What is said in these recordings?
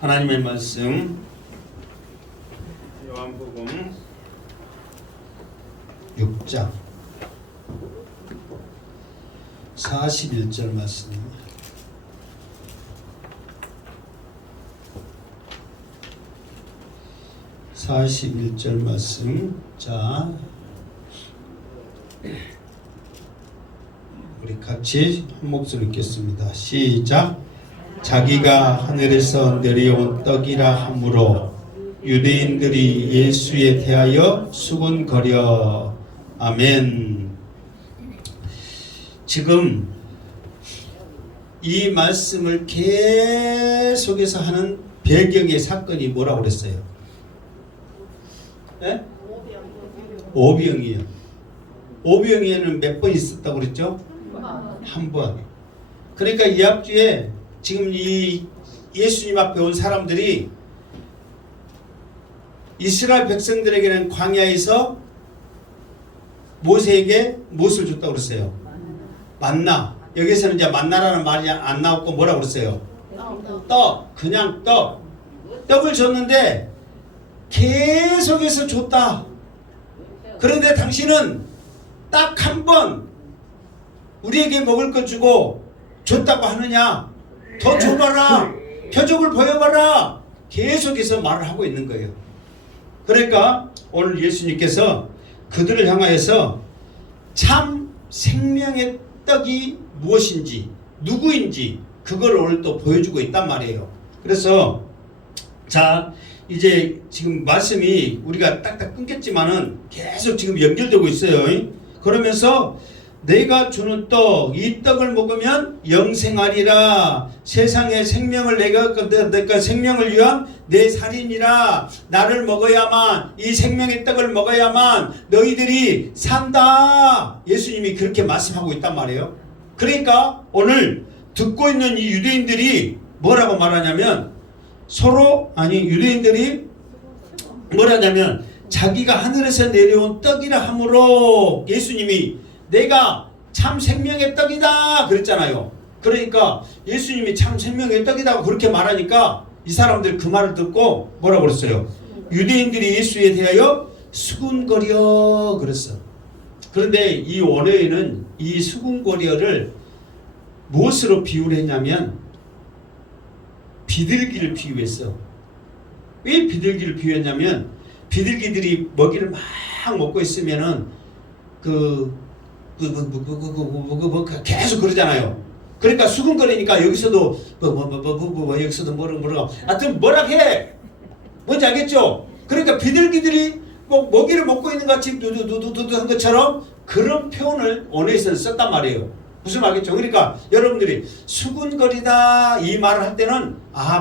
하나님의 말씀 요한복음 6장 41절 말씀. 자, 우리 같이 한 목소리 읽겠습니다. 시작. 자기가 하늘에서 내려온 떡이라 하므로 유대인들이 예수에 대하여 수군거려. 아멘. 지금 이 말씀을 계속해서 하는 배경의 사건이 뭐라고 그랬어요? 네? 오병이요. 오병이에는 몇 번 있었다고 그랬죠? 한 번. 그러니까 이 앞뒤에 지금 이 예수님 앞에 온 사람들이 이스라엘 백성들에게는 광야에서 모세에게 무엇을 줬다고 그랬어요? 만나. 여기서는 이제 만나라는 말이 안 나왔고 뭐라고 그랬어요? 떡. 그냥 떡. 떡을 줬는데 계속해서 줬다. 그런데 당신은 딱 한 번 우리에게 먹을 것 주고 줬다고 하느냐? 더 줘봐라. 표적을 보여봐라. 계속해서 말을 하고 있는 거예요. 그러니까 오늘 예수님께서 그들을 향하여서 참 생명의 떡이 무엇인지 누구인지 그걸 오늘 또 보여주고 있단 말이에요. 그래서 자 이제 지금 말씀이 우리가 딱딱 끊겼지만은 계속 지금 연결되고 있어요. 그러면서 내가 주는 떡, 이 떡을 먹으면 영생하리라. 세상의 생명을 내가 생명을 위한 내 살이니라. 나를 먹어야만, 이 생명의 떡을 먹어야만 너희들이 산다. 예수님이 그렇게 말씀하고 있단 말이에요. 그러니까 오늘 듣고 있는 이 유대인들이 뭐라고 말하냐면 유대인들이 뭐라냐면 자기가 하늘에서 내려온 떡이라 하므로 예수님이 내가 참 생명의 떡이다 그랬잖아요. 그러니까 예수님이 참 생명의 떡이다 그렇게 말하니까 이 사람들 그 말을 듣고 뭐라고 그랬어요? 유대인들이 예수에 대하여 수군거려 그랬어. 그런데 이 원어에는 이 수군거려를 무엇으로 비유를 했냐면 비둘기를 비유했어. 왜 비둘기를 비유했냐면 비둘기들이 먹이를 막 먹고 있으면은 계속 그러잖아요. 그러니까 수근거리니까 여기서도 여기서도 뭐라고 하여튼 뭐라 해. 뭔지 알겠죠? 그러니까 비둘기들이 먹이를 먹고 있는 것 같이 두두두두두 한 것처럼 그런 표현을 언어에서는 썼단 말이에요. 무슨 말이겠죠? 그러니까 여러분들이 수군거리다 이 말을 할 때는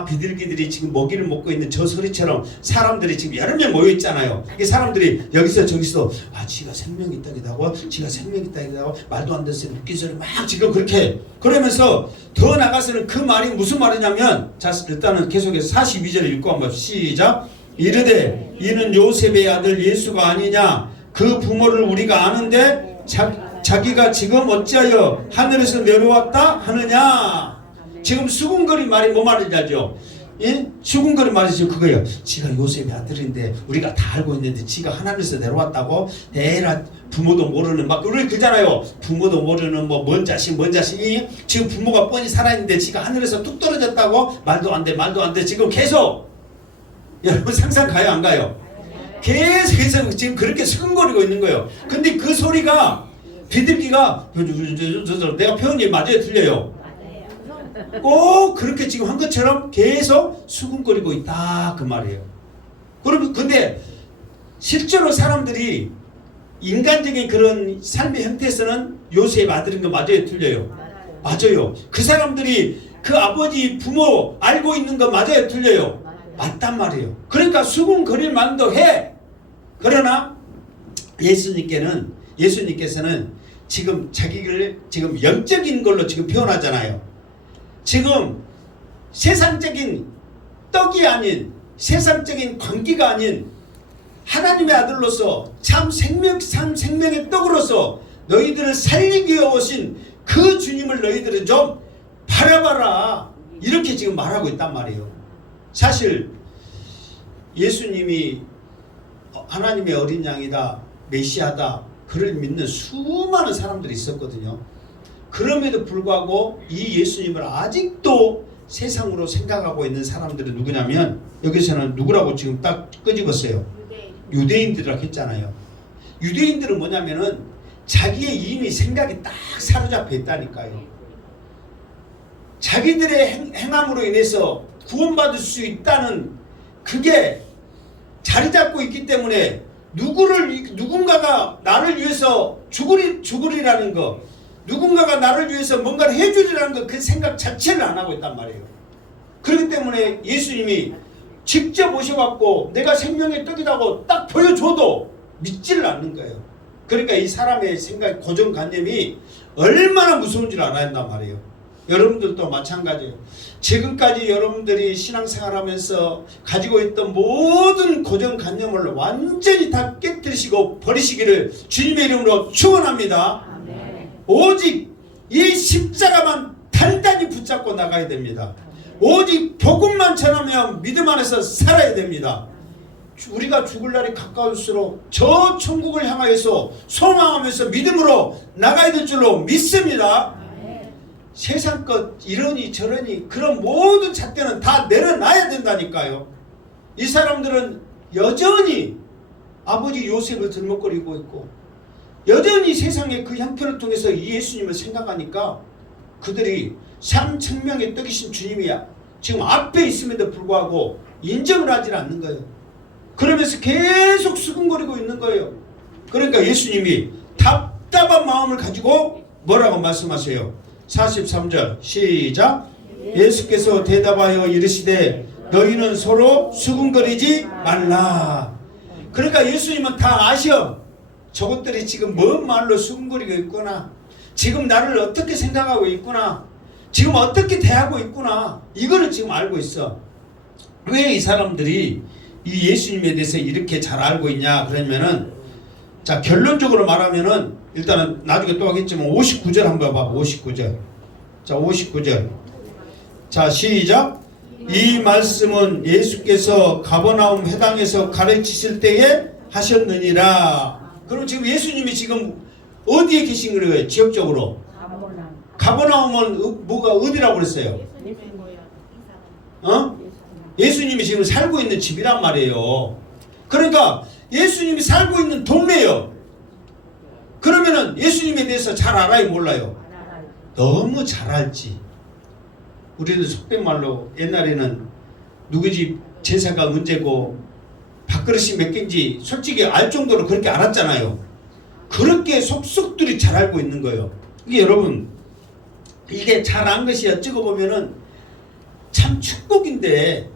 비둘기들이 지금 먹이를 먹고 있는 저 소리처럼 사람들이 지금 여러 명 모여 있잖아요. 이 사람들이 여기서 저기서 지가 생명이 있다기도 지가 생명이 있다기도 말도 안 되는 웃긴 소리 막 지금 그렇게 그러면서 더 나가서는 그 말이 무슨 말이냐면 자 일단은 계속해서 42절을 읽고 한번 시작. 이르되 이는 요셉의 아들 예수가 아니냐 그 부모를 우리가 아는데 자기가 지금 어찌하여 하늘에서 내려왔다 하느냐. 지금 수군거린 말이 뭐 말인지 알죠? 예? 수군거린 말이죠. 그거예요. 지가 요셉의 아들인데 우리가 다 알고 있는데 지가 하늘에서 내려왔다고 대라 부모도 모르는 막 우리 그잖아요. 부모도 모르는 뭔 자식이 지금 부모가 뻔히 살아있는데 지가 하늘에서 뚝 떨어졌다고 말도 안 돼 지금 계속 여러분 상상 가요 안 가요? 계속해서 지금 그렇게 수군거리고 있는 거예요. 근데 그 소리가 비둘기가 내가 표현이 맞아요 틀려요? 꼭 그렇게 지금 한 것처럼 계속 수군거리고 있다 그 말이에요. 그러면 근데 실제로 사람들이 인간적인 그런 삶의 형태에서는 요셉의 아들인 거 맞아요 틀려요? 맞아요. 그 사람들이 그 아버지 부모 알고 있는 거 맞아요 틀려요? 맞단 말이에요. 그러니까 수군거릴 만도 해. 그러나 예수님께서는 지금 자기를 지금 영적인 걸로 지금 표현하잖아요. 지금 세상적인 떡이 아닌 세상적인 관계가 아닌 하나님의 아들로서 참 생명의 떡으로서 너희들을 살리기 위해 오신 그 주님을 너희들은 좀 바라봐라. 이렇게 지금 말하고 있단 말이에요. 사실 예수님이 하나님의 어린 양이다, 메시아다, 그를 믿는 수많은 사람들이 있었거든요. 그럼에도 불구하고 이 예수님을 아직도 세상으로 생각하고 있는 사람들은 누구냐면, 여기서는 누구라고 지금 딱 끄집었어요. 유대인들이라고 했잖아요. 유대인들은 뭐냐면은 자기의 이미 생각이 딱 사로잡혀 있다니까요. 자기들의 행함으로 인해서 구원받을 수 있다는 그게 자리 잡고 있기 때문에 누군가가 나를 위해서 죽으리라는 거, 누군가가 나를 위해서 뭔가를 해주리라는 거, 그 생각 자체를 안 하고 있단 말이에요. 그렇기 때문에 예수님이 직접 오셔갖고 내가 생명의 떡이라고 딱 보여줘도 믿지를 않는 거예요. 그러니까 이 사람의 생각, 고정관념이 얼마나 무서운 줄 알아야 한단 말이에요. 여러분들도 마찬가지예요. 지금까지 여러분들이 신앙생활하면서 가지고 있던 모든 고정관념을 완전히 다 깨뜨리시고 버리시기를 주님의 이름으로 축원합니다. 오직 이 십자가만 단단히 붙잡고 나가야 됩니다. 오직 복음만 전하면 믿음 안에서 살아야 됩니다. 우리가 죽을 날이 가까울수록 저 천국을 향하여서 소망하면서 믿음으로 나가야 될 줄로 믿습니다. 세상 것 이러니 저러니 그런 모든 잣대는 다 내려놔야 된다니까요. 이 사람들은 여전히 아버지 요셉을 들먹거리고 있고 여전히 세상의 그 형편을 통해서 이 예수님을 생각하니까 그들이 3,000명의 떡이신 주님이야 지금 앞에 있음에도 불구하고 인정을 하지 않는 거예요. 그러면서 계속 수근거리고 있는 거예요. 그러니까 예수님이 답답한 마음을 가지고 뭐라고 말씀하세요? 43절 시작. 예수께서 대답하여 이르시되 너희는 서로 수군거리지 말라. 그러니까 예수님은 다 아셔. 저것들이 지금 뭔 말로 수군거리고 있구나, 지금 나를 어떻게 생각하고 있구나, 지금 어떻게 대하고 있구나, 이거를 지금 알고 있어. 왜 이 사람들이 이 예수님에 대해서 이렇게 잘 알고 있냐 그러면은, 자 결론적으로 말하면은 일단은 나중에 또 하겠지만 59절 한번 봐봐. 59절. 자 59절. 자 시작. 이 말씀은 예수께서 가버나움 회당에서 가르치실 때에 하셨느니라. 그럼 지금 예수님이 지금 어디에 계신 거예요? 지역적으로. 가버나움은 뭐가 어디라고 그랬어요? 예수님이 지금 살고 있는 집이란 말이에요. 그러니까 예수님이 살고 있는 동네예요. 그러면은 예수님에 대해서 잘 알아요, 몰라요? 너무 잘 알지. 우리는 속된 말로 옛날에는 누구 집 제사가 문제고 밥그릇이 몇 개인지 솔직히 알 정도로 그렇게 알았잖아요. 그렇게 속속들이 잘 알고 있는 거예요. 이게 여러분, 이게 잘 안 것이 어찌고 보면은 참 축복인데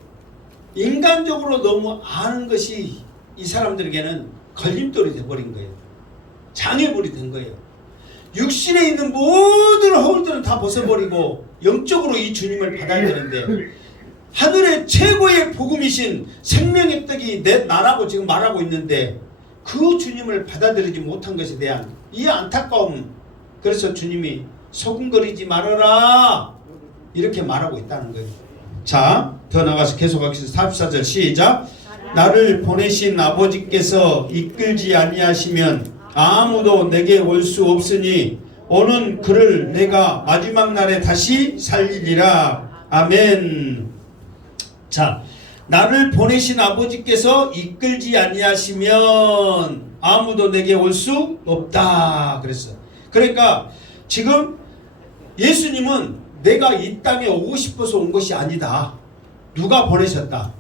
인간적으로 너무 아는 것이 이 사람들에게는 걸림돌이 돼버린 거예요. 장애물이 된 거예요. 육신에 있는 모든 허울들은 다 벗어버리고 영적으로 이 주님을 받아야 되는데, 하늘의 최고의 복음이신 생명의 떡이 나라고 지금 말하고 있는데 그 주님을 받아들이지 못한 것에 대한 이 안타까움, 그래서 주님이 소금거리지 말아라 이렇게 말하고 있다는 거예요. 자, 더 나가서 계속하겠습니다. 44절 시작. 나를 보내신 아버지께서 이끌지 아니하시면 아무도 내게 올 수 없으니 오는 그를 내가 마지막 날에 다시 살리리라. 아멘. 자, 나를 보내신 아버지께서 이끌지 아니하시면 아무도 내게 올 수 없다 그랬어. 그러니까 지금 예수님은 내가 이 땅에 오고 싶어서 온 것이 아니다. 누가 보내셨다?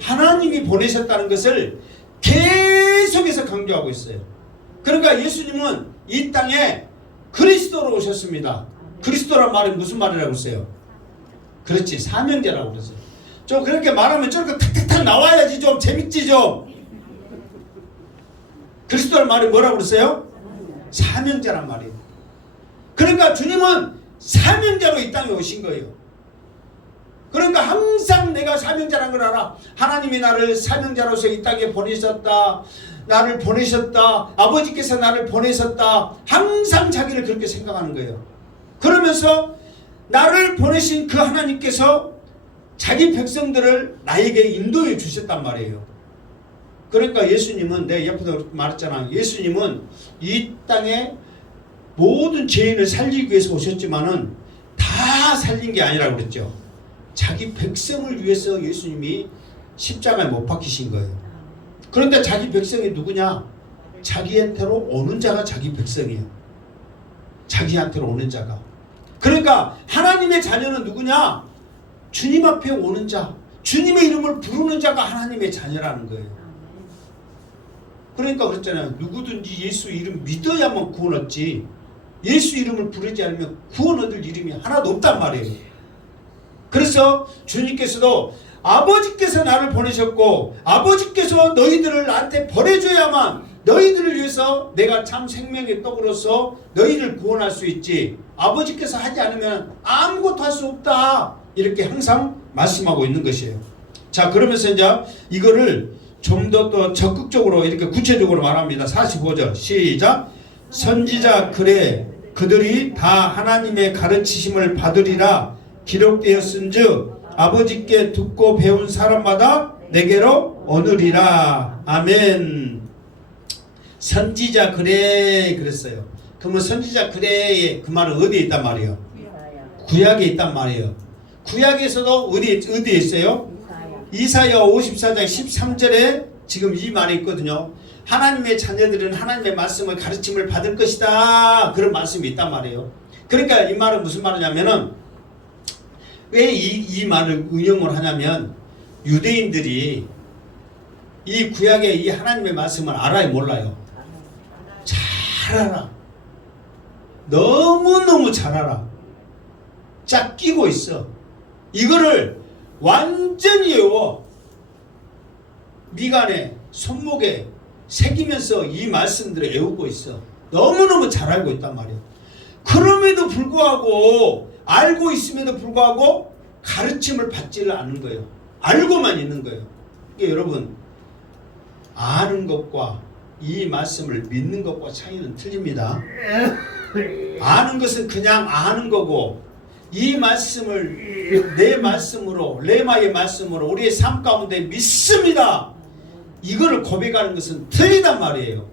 하나님이 보내셨다는 것을 계속해서 강조하고 있어요. 그러니까 예수님은 이 땅에 그리스도로 오셨습니다. 그리스도란 말이 무슨 말이라고 했어요? 그렇지, 사명자라고 그랬어요. 좀 그렇게 말하면 저렇게 탁탁탁 나와야지 좀 재밌지 좀. 그리스도란 말이 뭐라고 그랬어요? 사명자란 말이에요. 그러니까 주님은 사명자로 이 땅에 오신 거예요. 그러니까 항상 내가 사명자라는 걸 알아. 하나님이 나를 사명자로서 이 땅에 보내셨다, 나를 보내셨다, 아버지께서 나를 보내셨다, 항상 자기를 그렇게 생각하는 거예요. 그러면서 나를 보내신 그 하나님께서 자기 백성들을 나에게 인도해 주셨단 말이에요. 그러니까 예수님은 내가 옆에서 말했잖아. 예수님은 이 땅에 모든 죄인을 살리기 위해서 오셨지만은 다 살린 게 아니라고 그랬죠. 자기 백성을 위해서 예수님이 십자가에 못 박히신 거예요. 그런데 자기 백성이 누구냐? 자기한테로 오는 자가 자기 백성이에요. 자기한테로 오는 자가. 그러니까 하나님의 자녀는 누구냐? 주님 앞에 오는 자, 주님의 이름을 부르는 자가 하나님의 자녀라는 거예요. 그러니까 그랬잖아요. 누구든지 예수 이름 믿어야만 구원 얻지, 예수 이름을 부르지 않으면 구원 얻을 이름이 하나도 없단 말이에요. 그래서 주님께서도 아버지께서 나를 보내셨고 아버지께서 너희들을 나한테 보내줘야만 너희들을 위해서 내가 참 생명의 떡으로서 너희를 구원할 수 있지, 아버지께서 하지 않으면 아무것도 할 수 없다, 이렇게 항상 말씀하고 있는 것이에요. 자, 그러면서 이제 이거를 좀 더 적극적으로 이렇게 구체적으로 말합니다. 45절 시작. 선지자 글에 그들이 다 하나님의 가르치심을 받으리라 기록되었은즉 아버지께 듣고 배운 사람마다 내게로 오느리라. 아멘. 선지자 글에 그랬어요. 그러면 선지자 글에 그 말은 어디에 있단 말이에요? 구약에 있단 말이에요. 구약에서도 어디에 있어요? 이사야 54장 13절에 지금 이 말이 있거든요. 하나님의 자녀들은 하나님의 말씀을 가르침을 받을 것이다, 그런 말씀이 있단 말이에요. 그러니까 이 말은 무슨 말이냐면은 왜 이 말을 응용을 하냐면 유대인들이 이 구약의 이 하나님의 말씀을 알아요, 몰라요? 잘 알아. 너무너무 잘 알아. 짝 끼고 있어. 이거를 완전히 외워 미간에 손목에 새기면서 이 말씀들을 외우고 있어. 너무너무 잘 알고 있단 말이야. 그럼에도 불구하고, 알고 있음에도 불구하고 가르침을 받지를 않는 거예요. 알고만 있는 거예요. 그러니까 여러분, 아는 것과 이 말씀을 믿는 것과 차이는 틀립니다. 아는 것은 그냥 아는 거고, 이 말씀을 내 말씀으로, 레마의 말씀으로 우리의 삶 가운데 믿습니다, 이거를 고백하는 것은 틀리단 말이에요.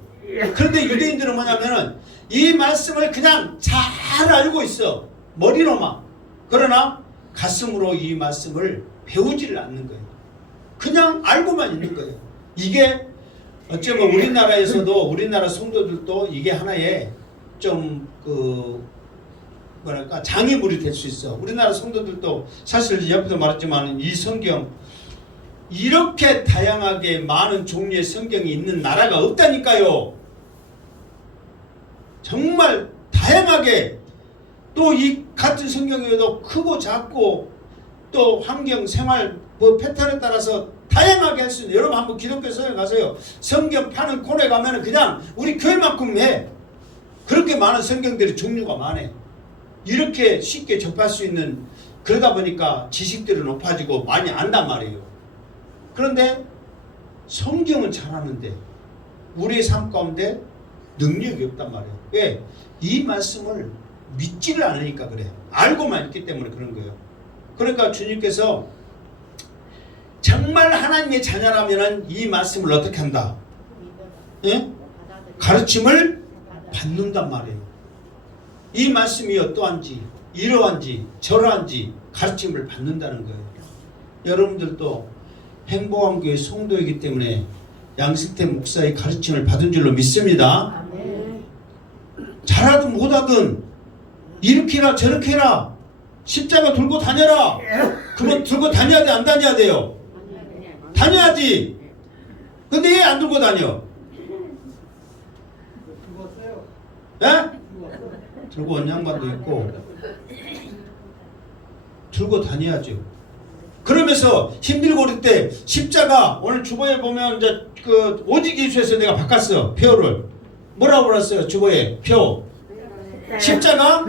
그런데 유대인들은 뭐냐면은 이 말씀을 그냥 잘 알고 있어, 머리로만. 그러나 가슴으로 이 말씀을 배우지를 않는 거예요. 그냥 알고만 있는 거예요. 이게 어쩌면 우리나라에서도, 우리나라 성도들도 이게 하나의 좀 뭐랄까 장애물이 될 수 있어. 우리나라 성도들도 사실 옆에도 말했지만 이 성경, 이렇게 다양하게 많은 종류의 성경이 있는 나라가 없다니까요. 정말 다양하게, 또 이 같은 성경에도 크고 작고 또 환경 생활 패턴에 따라서 다양하게 할 수 있는, 여러분 한번 기독교 서점 가세요. 성경 파는 코너에 가면은 그냥 우리 교회만큼 해. 그렇게 많은 성경들이 종류가 많아. 이렇게 쉽게 접할 수 있는, 그러다 보니까 지식들이 높아지고 많이 안단 말이에요. 그런데 성경은 잘하는데 우리의 삶 가운데 능력이 없단 말이에요. 왜? 이 말씀을 믿지를 않으니까 그래. 알고만 있기 때문에 그런 거예요. 그러니까 주님께서 정말 하나님의 자녀라면 이 말씀을 어떻게 한다? 예? 가르침을 받는단 말이에요. 이 말씀이 어떠한지, 이러한지, 저러한지 가르침을 받는다는 거예요. 여러분들도 행복한 교회 성도이기 때문에 양승태 목사의 가르침을 받은 줄로 믿습니다. 잘하든 못하든 이렇게 해라 저렇게 해라, 십자가 들고 다녀라. 그러면 들고 다녀야 돼, 안 다녀야 돼요? 다녀야지. 근데 왜 안 들고 다녀? 예? 들고 온 양반도 있고 들고 다녀야죠. 그러면서 힘들고 그럴 때 십자가, 오늘 주보에 보면 이제 그 오직 예수에서 내가 바꿨어. 표를 뭐라고 그랬어요? 주보에 표 십자가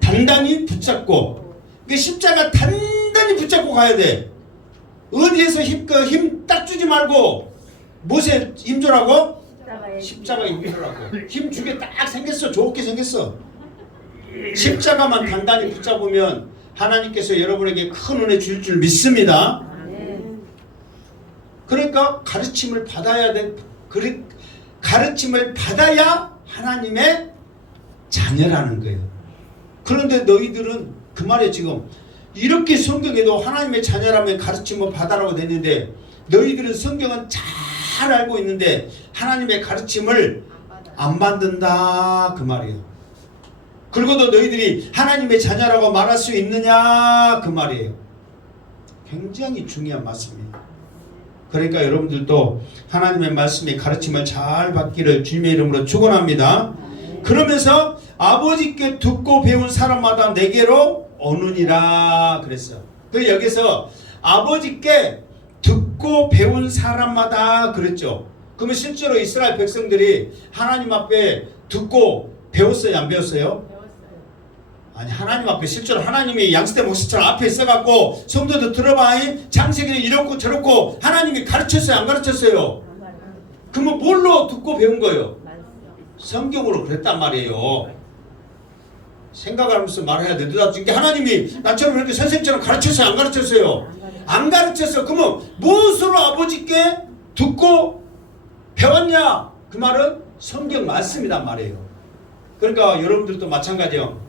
단단히 붙잡고, 그 십자가 단단히 붙잡고 가야 돼. 어디에서 힘 딱 주지 말고 무엇에 힘 주라고? 십자가에 힘 주라고. 힘 주게 딱 생겼어. 좋게 생겼어. 십자가만 단단히 붙잡으면 하나님께서 여러분에게 큰 은혜 줄 줄 믿습니다. 그러니까 가르침을 받아야 돼. 가르침을 받아야 하나님의 자녀라는 거예요. 그런데 너희들은 그 말이에요. 지금 이렇게 성경에도 하나님의 자녀라면 가르침을 받아라고 됐는데 너희들은 성경은 잘 알고 있는데 하나님의 가르침을 안 받는다 그 말이에요. 그리고도 너희들이 하나님의 자녀라고 말할 수 있느냐 그 말이에요. 굉장히 중요한 말씀입니다. 그러니까 여러분들도 하나님의 말씀의 가르침을 잘 받기를 주님의 이름으로 축원합니다. 그러면서 아버지께 듣고 배운 사람마다 내게로 오느니라 그랬어. 그 여기서 아버지께 듣고 배운 사람마다 그랬죠. 그러면 실제로 이스라엘 백성들이 하나님 앞에 듣고 배웠어요, 안 배웠어요? 아니, 하나님 앞에 실제로 하나님이 양스대 목사처럼 앞에 있어갖고 성도들 들어봐, 장세기는 이렇고 저렇고 하나님이 가르쳤어요, 안 가르쳤어요? 그러면 뭘로 듣고 배운 거예요? 성경으로 그랬단 말이에요. 생각하면서 말해야 돼. 이게 하나님이 나처럼 이렇게 선생님처럼 가르쳤어요, 안 가르쳤어요? 안 가르쳤어. 그러면 무엇으로 아버지께 듣고 배웠냐? 그 말은 성경 말씀이란 말이에요. 그러니까 여러분들도 마찬가지예요.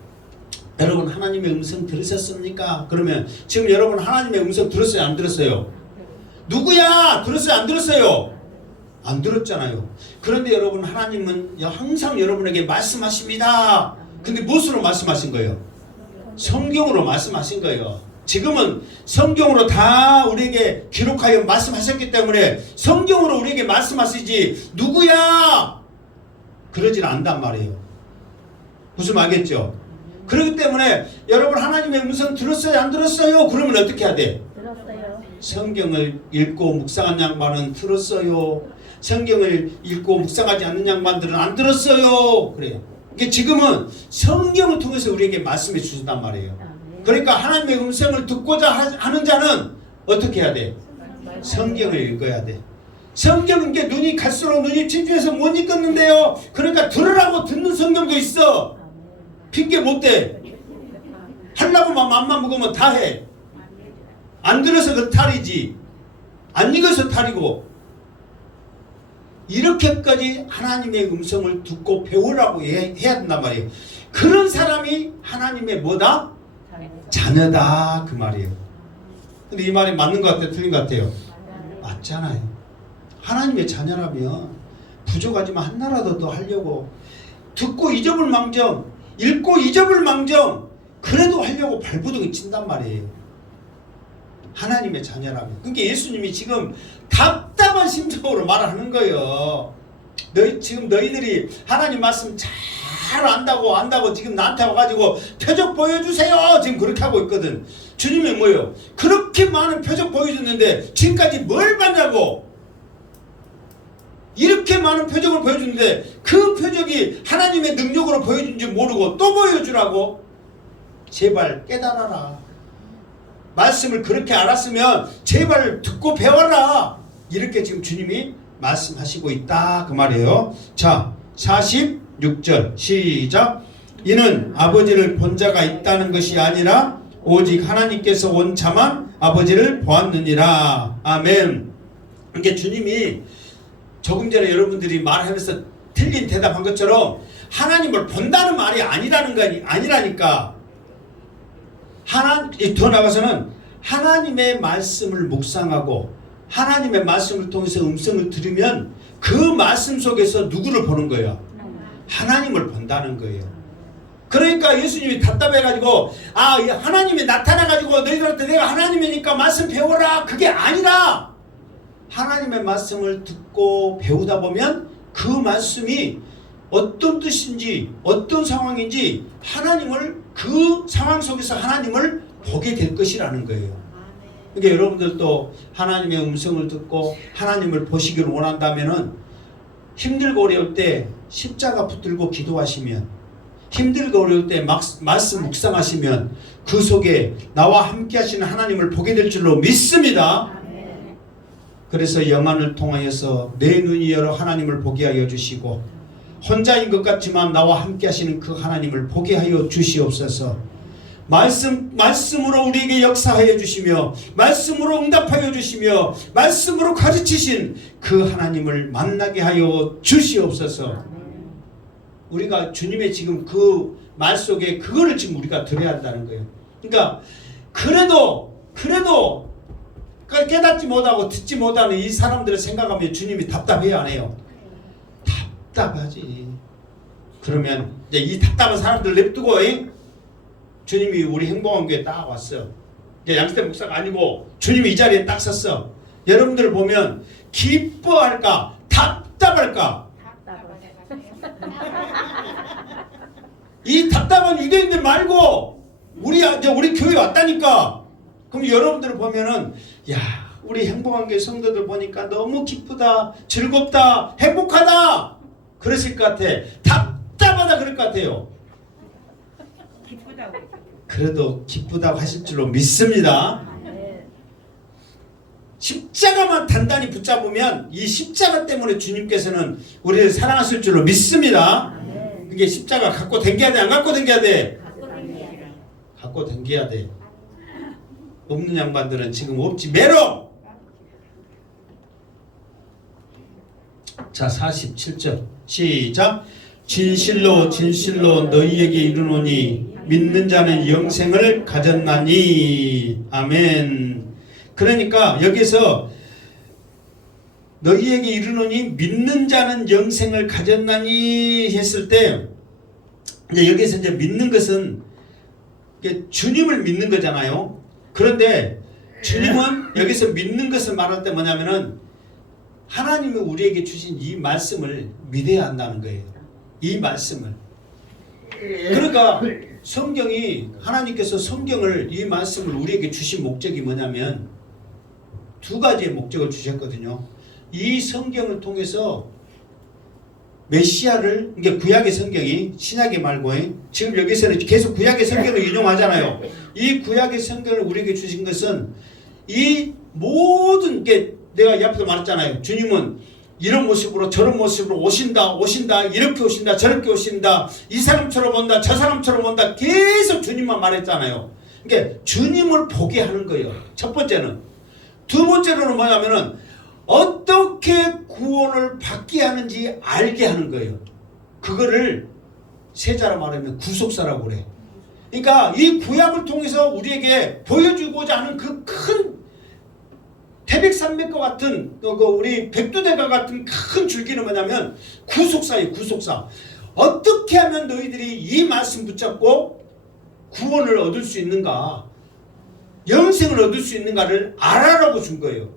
여러분 하나님의 음성 들으셨습니까? 그러면 지금 여러분 하나님의 음성 들었어요, 안 들었어요? 누구야? 들었어요, 안 들었어요? 안 들었잖아요. 그런데 여러분 하나님은 항상 여러분에게 말씀하십니다. 근데 무엇으로 말씀하신 거예요? 성경으로 말씀하신 거예요. 지금은 성경으로 다 우리에게 기록하여 말씀하셨기 때문에 성경으로 우리에게 말씀하시지 누구야? 그러질 않단 말이에요. 무슨 말겠죠? 그렇기 때문에 여러분 하나님의 음성 들었어요, 안 들었어요? 그러면 어떻게 해야 돼? 들었어요. 성경을 읽고 묵상한 양반은 들었어요. 성경을 읽고 묵상하지 않는 양반들은 안 들었어요. 그래요. 이게 지금은 성경을 통해서 우리에게 말씀해 주신단 말이에요. 그러니까 하나님의 음성을 듣고자 하는 자는 어떻게 해야 돼? 성경을 읽어야 돼. 성경은 게 눈이 갈수록 눈이 침침해서 못 읽겠는데요. 그러니까 들으라고 듣는 성경도 있어. 핑계 못 대. 하려고만 맘만 먹으면 다 해. 안 들어서 그 탈이지. 안 읽어서 탈이고. 이렇게까지 하나님의 음성을 듣고 배우라고 해야 된단 말이에요. 그런 사람이 하나님의 뭐다? 자녀다 그 말이에요. 근데 이 말이 맞는 것 같아요? 틀린 것 같아요? 맞잖아요. 하나님의 자녀라면 부족하지만 하나라도 더 하려고 듣고 잊어볼 망정 읽고 잊어볼 망정 그래도 하려고 발부둥이 친단 말이에요. 하나님의 자녀라면. 그러니까 예수님이 지금 답답한 심정으로 말을 하는 거예요. 지금 너희들이 하나님 말씀 잘 안다고 지금 나한테 와가지고 표적 보여주세요. 지금 그렇게 하고 있거든. 주님이 뭐예요? 그렇게 많은 표적 보여줬는데 지금까지 뭘 봤냐고. 이렇게 많은 표적을 보여주는데 그 표적이 하나님의 능력으로 보여준지 모르고 또 보여주라고. 제발 깨달아라. 말씀을 그렇게 알았으면 제발 듣고 배워라. 이렇게 지금 주님이 말씀하시고 있다 그 말이에요. 자 46절 시작. 이는 아버지를 본 자가 있다는 것이 아니라 오직 하나님께서 온 자만 아버지를 보았느니라. 아멘. 이게 주님이 조금 전에 여러분들이 말하면서 틀린 대답한 것처럼 하나님을 본다는 말이 아니라니까. 더 나가서는 하나님의 말씀을 묵상하고 하나님의 말씀을 통해서 음성을 들으면 그 말씀 속에서 누구를 보는 거예요? 하나님을 본다는 거예요. 그러니까 예수님이 답답해가지고 하나님이 나타나가지고 너희들한테 내가 하나님이니까 말씀 배워라 그게 아니라 하나님의 말씀을 듣고 배우다 보면 그 말씀이 어떤 뜻인지 어떤 상황인지 하나님을 그 상황 속에서 하나님을 보게 될 것이라는 거예요. 그러니까 여러분들도 하나님의 음성을 듣고 하나님을 보시기를 원한다면은 힘들고 어려울 때 십자가 붙들고 기도하시면 힘들고 어려울 때 말씀 묵상하시면 그 속에 나와 함께 하시는 하나님을 보게 될 줄로 믿습니다. 그래서 영안을 통하여서 내 눈이 열어 하나님을 보게 하여 주시고 혼자인 것 같지만 나와 함께 하시는 그 하나님을 보게 하여 주시옵소서. 말씀으로 우리에게 역사하여 주시며 말씀으로 응답하여 주시며 말씀으로 가르치신 그 하나님을 만나게 하여 주시옵소서. 우리가 주님의 지금 그 말 속에 그거를 지금 우리가 들어야 한다는 거예요. 그러니까 그래도 깨닫지 못하고 듣지 못하는 이 사람들을 생각하면 주님이 답답해요, 안 해요? 답답하지. 그러면 이제 이 답답한 사람들 냅두고 주님이 우리 행복한 교회에 딱 왔어. 이제 양수대 목사가 아니고 주님이 이 자리에 딱 섰어. 여러분들 보면 기뻐할까 답답할까? 이 답답한 유대인들 말고 우리 교회 왔다니까. 그럼 여러분들 보면은 야, 우리 행복한 교회 성도들 보니까 너무 기쁘다, 즐겁다, 행복하다 그러실 것 같아. 답답하다 그럴 것 같아요. 기쁘다고. 그래도 기쁘다고 하실 줄로 믿습니다. 십자가만 단단히 붙잡으면 이 십자가 때문에 주님께서는 우리를 사랑하실 줄로 믿습니다. 이게 십자가 갖고 댕겨야 돼, 안 갖고 댕겨야 돼? 갖고 댕겨야 돼. 없는 양반들은 지금 없지. 메롱! 자, 47절 시작. 진실로 진실로 너희에게 이르노니 믿는 자는 영생을 가졌나니. 아멘. 그러니까 여기서 너희에게 이르노니 믿는 자는 영생을 가졌나니 했을 때 이제 여기서 이제 믿는 것은 주님을 믿는 거잖아요. 그런데 주님은 여기서 믿는 것을 말할 때 뭐냐면은 하나님이 우리에게 주신 이 말씀을 믿어야 한다는 거예요. 이 말씀을. 그러니까 성경이 하나님께서 성경을 이 말씀을 우리에게 주신 목적이 뭐냐면 두 가지의 목적을 주셨거든요. 이 성경을 통해서 메시아를, 그러니까 구약의 성경이 신약의 말고 지금 여기서는 계속 구약의 성경을 인용하잖아요. 이 구약의 성경을 우리에게 주신 것은 이 모든 게 내가 앞에서 말했잖아요. 주님은 이런 모습으로 저런 모습으로 오신다 이렇게 오신다 저렇게 오신다 이 사람처럼 온다 저 사람처럼 온다 계속 주님만 말했잖아요. 그러니까 주님을 보게 하는 거예요. 첫 번째는. 두 번째로는 뭐냐면은 어떻게 구원을 받게 하는지 알게 하는 거예요. 그거를 세자로 말하면 구속사라고 그래. 그러니까 이 구약을 통해서 우리에게 보여주고자 하는 그 큰 태백산맥과 같은 우리 백두대가 같은 큰 줄기는 뭐냐면 구속사예요. 구속사. 어떻게 하면 너희들이 이 말씀 붙잡고 구원을 얻을 수 있는가, 영생을 얻을 수 있는가를 알아라고 준 거예요.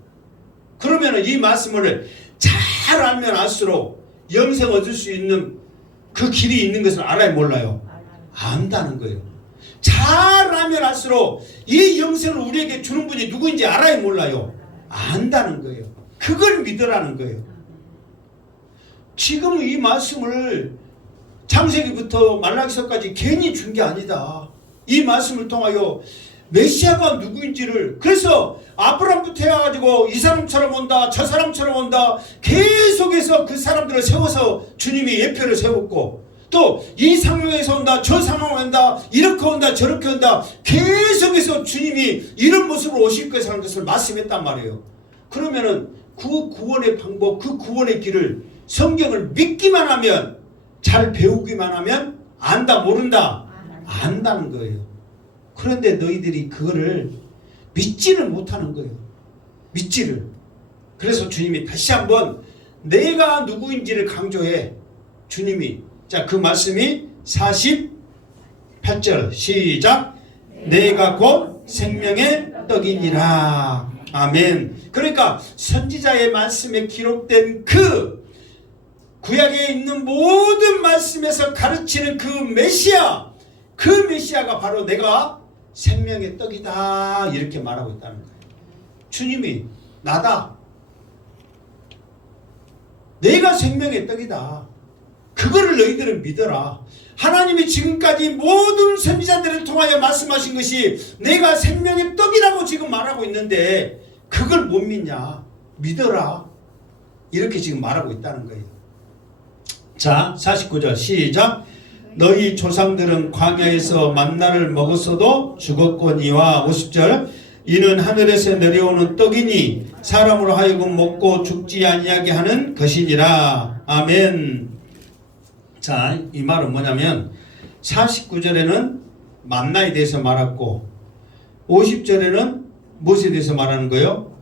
그러면 이 말씀을 잘 알면 알수록 영생 얻을 수 있는 그 길이 있는 것을 알아요, 몰라요? 안다는 거예요. 잘 알면 알수록 이 영생을 우리에게 주는 분이 누구인지 알아요, 몰라요? 안다는 거예요. 그걸 믿으라는 거예요. 지금 이 말씀을 창세기부터 말라기서까지 괜히 준 게 아니다. 이 말씀을 통하여 메시아가 누구인지를, 그래서 아브라함부터 해가지고 이 사람처럼 온다 저 사람처럼 온다 계속해서 그 사람들을 세워서 주님이 예표를 세웠고, 또 이 상황에서 온다 저 상황에 온다 이렇게 온다 저렇게 온다 계속해서 주님이 이런 모습으로 오실 것이라는 것을 말씀했단 말이에요. 그러면은 그 구원의 방법, 그 구원의 길을 성경을 믿기만 하면, 잘 배우기만 하면 안다 모른다? 안다는 거예요. 그런데 너희들이 그거를 믿지를 못하는 거예요. 믿지를. 그래서 주님이 다시 한번 내가 누구인지를 강조해. 주님이. 자, 그 말씀이 48절 시작. 내가 곧 생명의 떡이니라. 아멘. 그러니까 선지자의 말씀에 기록된 그 구약에 있는 모든 말씀에서 가르치는 그 메시아, 그 메시아가 바로 내가 생명의 떡이다 이렇게 말하고 있다는 거예요. 주님이 나다. 내가 생명의 떡이다. 그거를 너희들은 믿어라. 하나님이 지금까지 모든 선지자들을 통하여 말씀하신 것이 내가 생명의 떡이라고 지금 말하고 있는데 그걸 못 믿냐? 믿어라. 이렇게 지금 말하고 있다는 거예요. 자, 49절 시작. 너희 조상들은 광야에서 만나를 먹었어도 죽었거니와 50절 이는 하늘에서 내려오는 떡이니 사람으로 하여금 먹고 죽지 아니하게 하는 것이니라. 아멘. 자, 이 말은 뭐냐면 49절에는 만나에 대해서 말했고 50절에는 무엇에 대해서 말하는 거예요?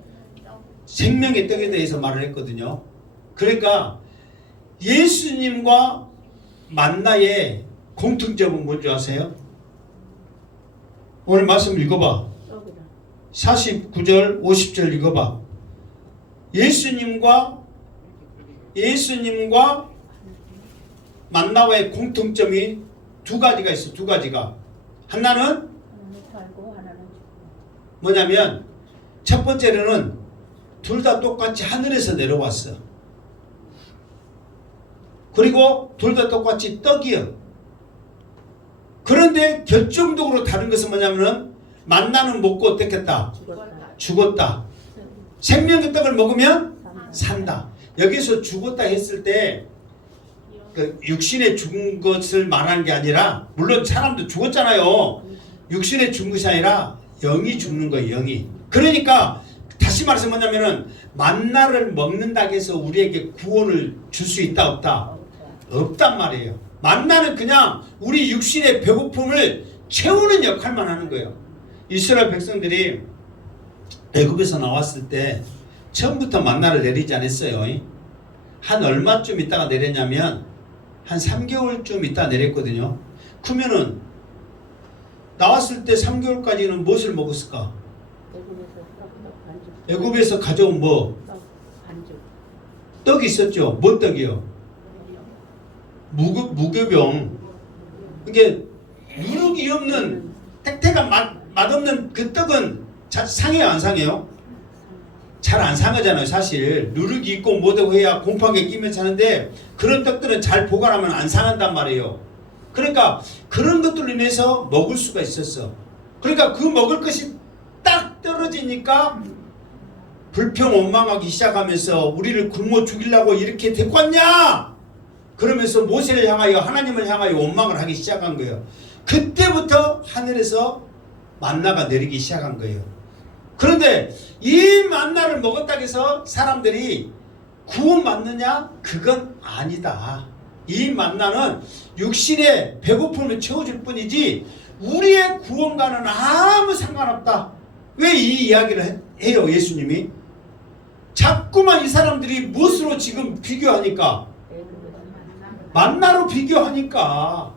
생명의 떡에 대해서 말을 했거든요. 그러니까 예수님과 만나의 공통점은 뭔지 아세요? 오늘 말씀 읽어봐. 49절 50절 읽어봐. 예수님과 만나와의 공통점이 두 가지가 있어. 두 가지가. 하나는 뭐냐면 첫 번째로는 둘 다 똑같이 하늘에서 내려왔어. 그리고 둘 다 똑같이 떡이요. 그런데 결정적으로 다른 것은 뭐냐면은 만나는 먹고 어떻겠다? 죽었다. 생명의 떡을 먹으면 산다. 여기서 죽었다 했을 때 그 육신에 죽은 것을 말하는 게 아니라 물론 사람도 죽었잖아요. 육신에 죽은 것이 아니라 영이 죽는 거예요. 영이. 그러니까 다시 말해서 뭐냐면은 만나를 먹는다고 해서 우리에게 구원을 줄 수 있다 없다? 없단 말이에요. 만나는 그냥 우리 육신의 배고픔을 채우는 역할만 하는 거예요. 이스라엘 백성들이 애굽에서 나왔을 때 처음부터 만나를 내리지 않았어요. 한 얼마쯤 있다가 내렸냐면 한 3개월쯤 있다 내렸거든요. 그러면은 나왔을 때 3개월까지는 무엇을 먹었을까? 애굽에서 가져온 뭐? 떡이 있었죠. 뭐 떡이요? 무교병. 이게 누룩이 없는 택태가 맛없는 그 떡은 상해요 안 상해요? 잘 안 상하잖아요. 사실 누룩이 있고 뭐되고 해야 곰팡이 끼면 사는데 그런 떡들은 잘 보관하면 안 상한단 말이에요. 그러니까 그런 것들로 인해서 먹을 수가 있었어. 그러니까 그 먹을 것이 딱 떨어지니까 불평 원망하기 시작하면서 우리를 굶어 죽이려고 이렇게 데리고 왔냐? 그러면서 모세를 향하여 하나님을 향하여 원망을 하기 시작한 거예요. 그때부터 하늘에서 만나가 내리기 시작한 거예요. 그런데 이 만나를 먹었다고 해서 사람들이 구원받느냐? 그건 아니다. 이 만나는 육신의 배고픔을 채워줄 뿐이지 우리의 구원과는 아무 상관없다. 왜 이 이야기를 해요? 예수님이 자꾸만 이 사람들이 무엇으로 지금 비교하니까? 만나로 비교하니까.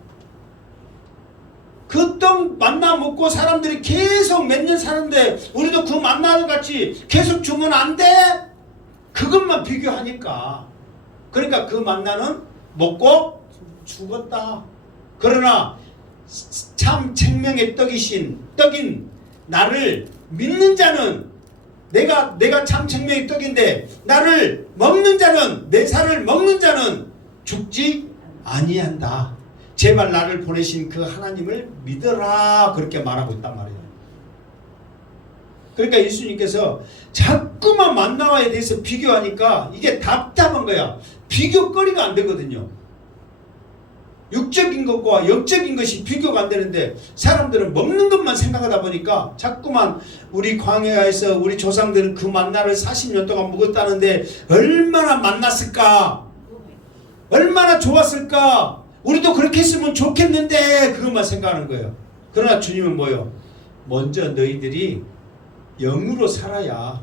그 떡 만나 먹고 사람들이 계속 몇 년 사는데 우리도 그 만나를 같이 계속 주면 안 돼? 그것만 비교하니까. 그러니까 그 만나는 먹고 죽었다. 그러나 참 생명의 떡인 나를 믿는 자는 내가 참 생명의 떡인데 나를 먹는 자는 내 살을 먹는 자는 죽지 아니한다. 제발 나를 보내신 그 하나님을 믿어라. 그렇게 말하고 있단 말이에요. 그러니까 예수님께서 자꾸만 만나와에 대해서 비교하니까 이게 답답한 거야. 비교거리가 안 되거든요. 육적인 것과 영적인 것이 비교가 안 되는데 사람들은 먹는 것만 생각하다 보니까 자꾸만 우리 광야에서 우리 조상들은 그 만나를 40년 동안 먹었다는데 얼마나 만났을까? 얼마나 좋았을까? 우리도 그렇게 했으면 좋겠는데 그것만 생각하는 거예요. 그러나 주님은 뭐예요? 먼저 너희들이 영으로 살아야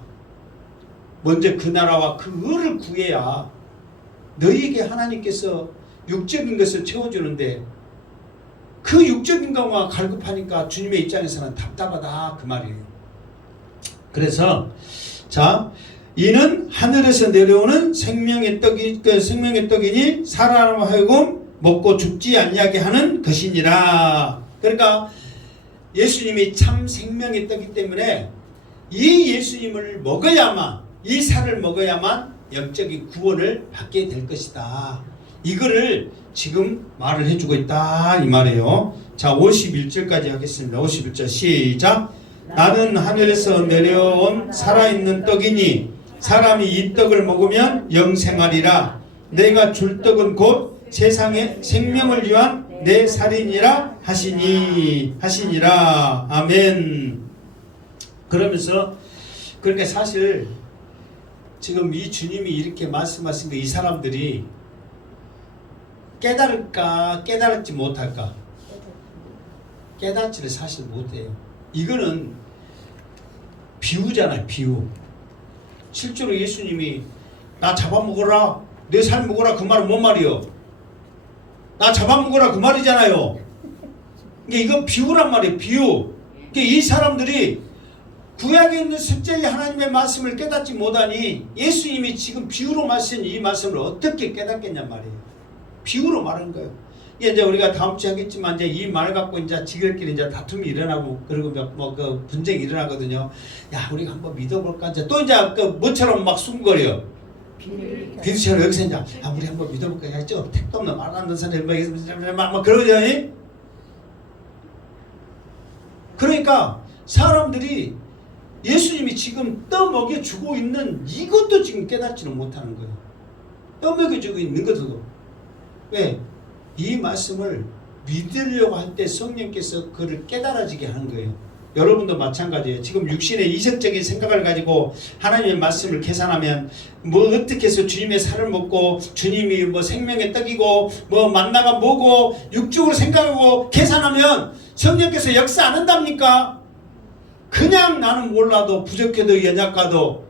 먼저 그 나라와 그 의를 구해야 너희에게 하나님께서 육적인 것을 채워주는데 그 육적인 것과 갈급하니까 주님의 입장에서는 답답하다 그 말이에요. 그래서 자 이는 하늘에서 내려오는 생명의 떡이니 사람으로 하여금 먹고 죽지 않냐게 하는 것이니라. 그러니까 예수님이 참 생명의 떡이기 때문에 이 예수님을 먹어야만 이 살을 먹어야만 영적인 구원을 받게 될 것이다. 이거를 지금 말을 해주고 있다 이 말이에요. 자 51절까지 하겠습니다. 51절 시작. 나는 하늘에서 내려온 살아있는 떡이니 사람이 이 떡을 먹으면 영생하리라. 내가 줄 떡은 곧 세상의 생명을 위한 내 살인이라 하시니라. 아멘. 그러면서 그러니까 사실 지금 이 주님이 이렇게 말씀하신 거 이 사람들이 깨달을까 깨달지 못할까? 깨닫지를 사실 못해요. 이거는 비유잖아요. 비유. 실제로 예수님이 나 잡아먹어라 내 살 먹어라 그 말은 뭔 말이요? 나 잡아먹어라 그 말이잖아요. 이건 비유란 말이에요. 비유. 이 사람들이 구약에 있는 실제의 하나님의 말씀을 깨닫지 못하니 예수님이 지금 비유로 말씀 이 말씀을 어떻게 깨닫겠냔 말이에요. 비유로 말한 거예요. 이제 우리가 다음 주에 하겠지만 이제 이 말 갖고 이제 지들끼리 이제 다툼이 일어나고 그리고 뭐 그 분쟁이 일어나거든요. 야 우리가 한번 믿어볼까 이제 또 이제 그 뭐처럼 막 숨거려. 비두처럼 여기서 이제 우리 한번 믿어볼까 했죠. 택도 없는 말 안 듣는 사람이 막 그러죠. 그러니까 사람들이 예수님이 지금 떠먹여 주고 있는 이것도 지금 깨닫지는 못하는 거예요. 떠먹여 주고 있는 것도. 왜? 이 말씀을 믿으려고 할 때 성령께서 그를 깨달아지게 하는 거예요. 여러분도 마찬가지예요. 지금 육신의 이색적인 생각을 가지고 하나님의 말씀을 계산하면 뭐 어떻게 해서 주님의 살을 먹고 주님이 뭐 생명의 떡이고 뭐 만나가 뭐고 육적으로 생각하고 계산하면 성령께서 역사 안 한답니까? 그냥 나는 몰라도 부족해도 연약가도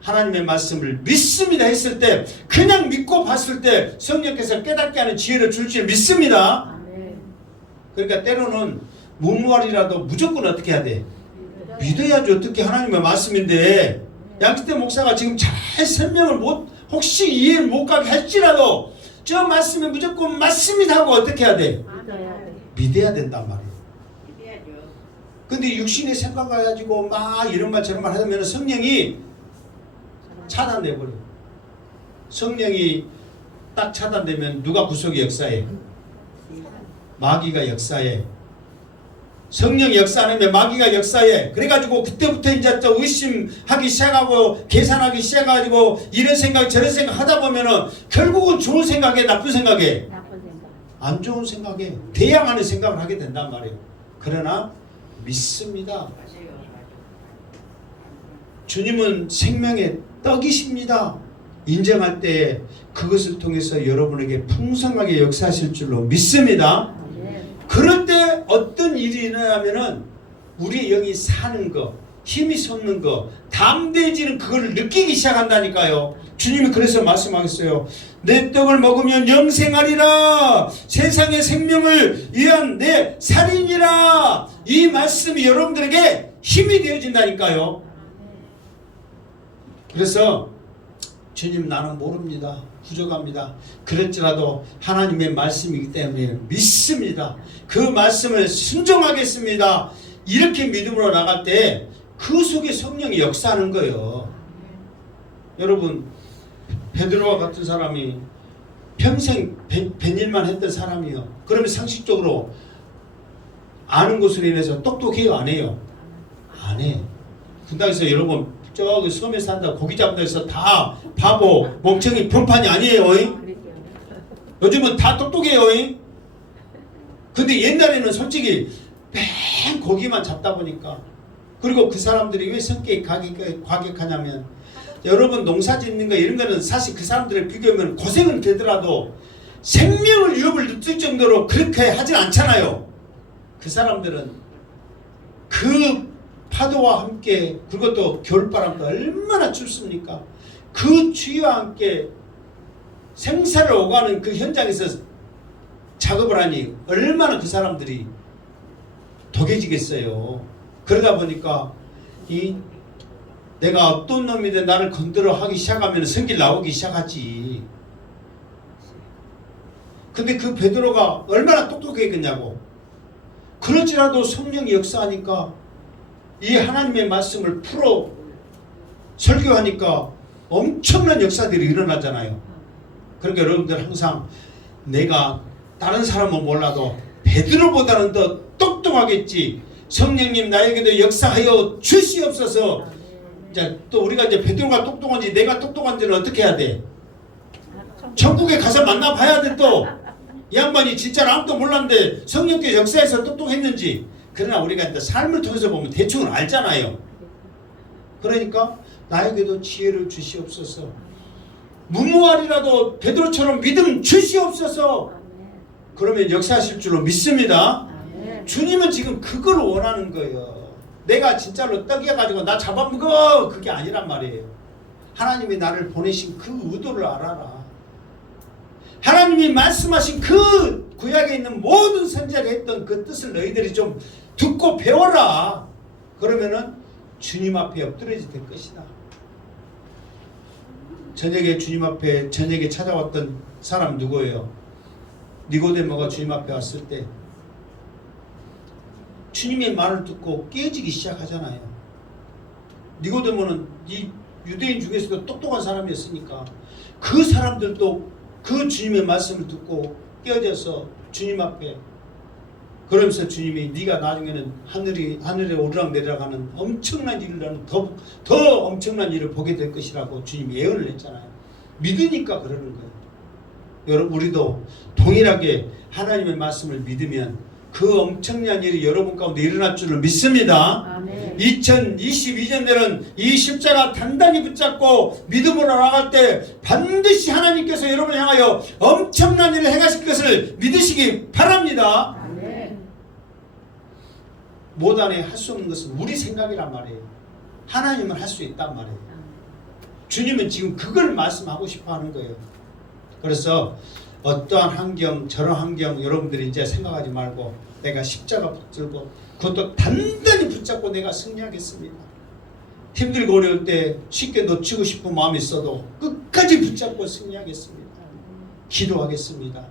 하나님의 말씀을 믿습니다 했을 때 그냥 믿고 봤을 때 성령께서 깨닫게 하는 지혜를 줄 줄 믿습니다. 그러니까 때로는 무모할이라도 무조건 어떻게 해야 돼? 믿어야지. 어떻게 하나님의 말씀인데 양지태 목사가 지금 잘 설명을 혹시 이해를 못 가게 할지라도 저 말씀에 무조건 맞습니다 하고 어떻게 해야 돼? 믿어야 된단 말이에요. 근데 육신의 생각을 가지고 막 이런 말 저런 말 하면 성령이 차단돼버려요. 성령이 딱 차단되면 누가 구속의 역사에? 마귀가 역사에. 성령이 역사 안 하면 마귀가 역사에. 그래가지고 그때부터 이제 또 의심하기 시작하고 계산하기 시작해가지고 이런 생각 저런 생각 하다 보면은 결국은 좋은 생각에 나쁜 생각에 안 좋은 생각에 대항하는 생각을 하게 된단 말이에요. 그러나 믿습니다. 주님은 생명의 떡이십니다. 인정할 때 그것을 통해서 여러분에게 풍성하게 역사하실 줄로 믿습니다. 그럴 때 어떤 일이 일어나면은 우리의 영이 사는 거, 힘이 솟는 거, 담대해지는 그거를 느끼기 시작한다니까요. 주님이 그래서 말씀하셨어요. 내 떡을 먹으면 영생하리라. 세상의 생명을 위한 내 살인이라. 이 말씀이 여러분들에게 힘이 되어진다니까요. 그래서 주님 나는 모릅니다. 부족합니다. 그랬지라도 하나님의 말씀이기 때문에 믿습니다. 그 말씀을 순종하겠습니다. 이렇게 믿음으로 나갈 때 그 속에 성령이 역사하는 거예요. 여러분 베드로와 같은 사람이 평생 뱃일만 했던 사람이요. 그러면 상식적으로 아는 것으로 인해서 똑똑해요? 안 해요? 안 해. 분당에서 여러분 저기 섬에 산다 고기 잡는 데서 다 바보 멍청이 병판이 아니에요. 요즘은 다 똑똑해요. 근데 옛날에는 솔직히 뺑 고기만 잡다 보니까 그리고 그 사람들이 왜 성격이 과격하냐면 여러분 농사 짓는 거 이런 거는 사실 그 사람들에 비교하면 고생은 되더라도 생명을 위협을 느낄 정도로 그렇게 하진 않잖아요. 그 사람들은 그 파도와 함께 그리고 또 겨울바람도 얼마나 춥습니까? 그 추위와 함께 생사를 오가는 그 현장에서 작업을 하니 얼마나 그 사람들이 독해지겠어요. 그러다 보니까 내가 어떤 놈이든 나를 건드려 하기 시작하면 성질 나오기 시작하지. 근데 그 베드로가 얼마나 똑똑했겠냐고. 그러지라도 성령이 역사하니까 이 하나님의 말씀을 풀어 설교하니까 엄청난 역사들이 일어나잖아요. 그러니까 여러분들 항상 내가 다른 사람은 몰라도 베드로보다는 더 똑똑하겠지. 성령님 나에게도 역사하여 주시옵소서. 이제 또 우리가 이제 베드로가 똑똑한지 내가 똑똑한지는 어떻게 해야 돼? 천국에 가서 만나봐야 돼 또. 이 양반이 진짜로 아무도 몰랐는데 성령께 역사에서 똑똑했는지. 그러나 우리가 이제 삶을 통해서 보면 대충은 알잖아요. 그러니까 나에게도 지혜를 주시옵소서. 무모하리라도 베드로처럼 믿음 주시옵소서. 그러면 역사하실 줄로 믿습니다. 주님은 지금 그걸 원하는 거예요. 내가 진짜로 떡이어가지고 나 잡아먹어 그게 아니란 말이에요. 하나님이 나를 보내신 그 의도를 알아라. 하나님이 말씀하신 그 구약에 있는 모든 선지자가 했던 그 뜻을 너희들이 좀 듣고 배워라. 그러면은 주님 앞에 엎드려지게 될 것이다. 저녁에 주님 앞에 저녁에 찾아왔던 사람 누구예요? 니고데모가 주님 앞에 왔을 때 주님의 말을 듣고 깨지기 시작하잖아요. 니고데모는 이 유대인 중에서도 똑똑한 사람이었으니까 그 사람들도 그 주님의 말씀을 듣고 깨어져서 주님 앞에 그러면서 주님이 네가 나중에는 하늘에 오르락내리락하는 엄청난 일을 하는 더 엄청난 일을 보게 될 것이라고 주님이 예언을 했잖아요. 믿으니까 그러는 거예요. 여러분 우리도 동일하게 하나님의 말씀을 믿으면 그 엄청난 일이 여러분 가운데 일어날 줄을 믿습니다. 아멘. 2022년에는 이 십자가 단단히 붙잡고 믿음으로 나아갈 때 반드시 하나님께서 여러분을 향하여 엄청난 일을 행하실 것을 믿으시기 바랍니다. 아멘. 못안에 할 수 없는 것은 우리 생각이란 말이에요. 하나님은 할 수 있단 말이에요. 주님은 지금 그걸 말씀하고 싶어 하는 거예요. 그래서 어떠한 환경, 저런 환경 여러분들이 이제 생각하지 말고 내가 십자가 붙들고 그것도 단단히 붙잡고 내가 승리하겠습니다. 힘들고 어려울 때 쉽게 놓치고 싶은 마음이 있어도 끝까지 붙잡고 승리하겠습니다. 기도하겠습니다.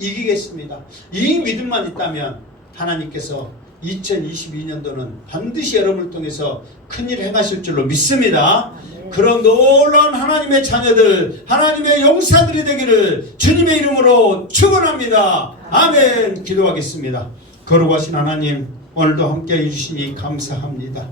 이기겠습니다. 이 믿음만 있다면 하나님께서 2022년도는 반드시 여러분을 통해서 큰일을 행하실 줄로 믿습니다. 그런 놀라운 하나님의 자녀들, 하나님의 용사들이 되기를 주님의 이름으로 축원합니다. 아멘. 기도하겠습니다. 거룩하신 하나님, 오늘도 함께 해주시니 감사합니다.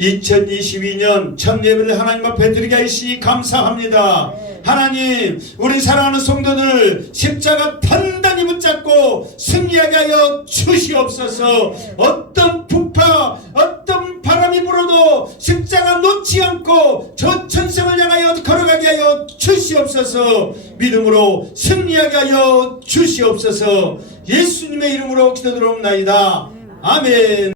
2022년 첫 예배를 하나님 앞에 드리게 하시니 감사합니다. 하나님, 우리 사랑하는 성도들 십자가 단단히 붙잡고 승리하게 하여 주시옵소서. 어떤 풍파, 어떤 바람이 불어도 십자가 놓지 않고 저 천성을 향하여 걸어가게 하여 주시옵소서. 믿음으로 승리하게 하여 주시옵소서. 예수님의 이름으로 기도드리옵나이다. 아멘.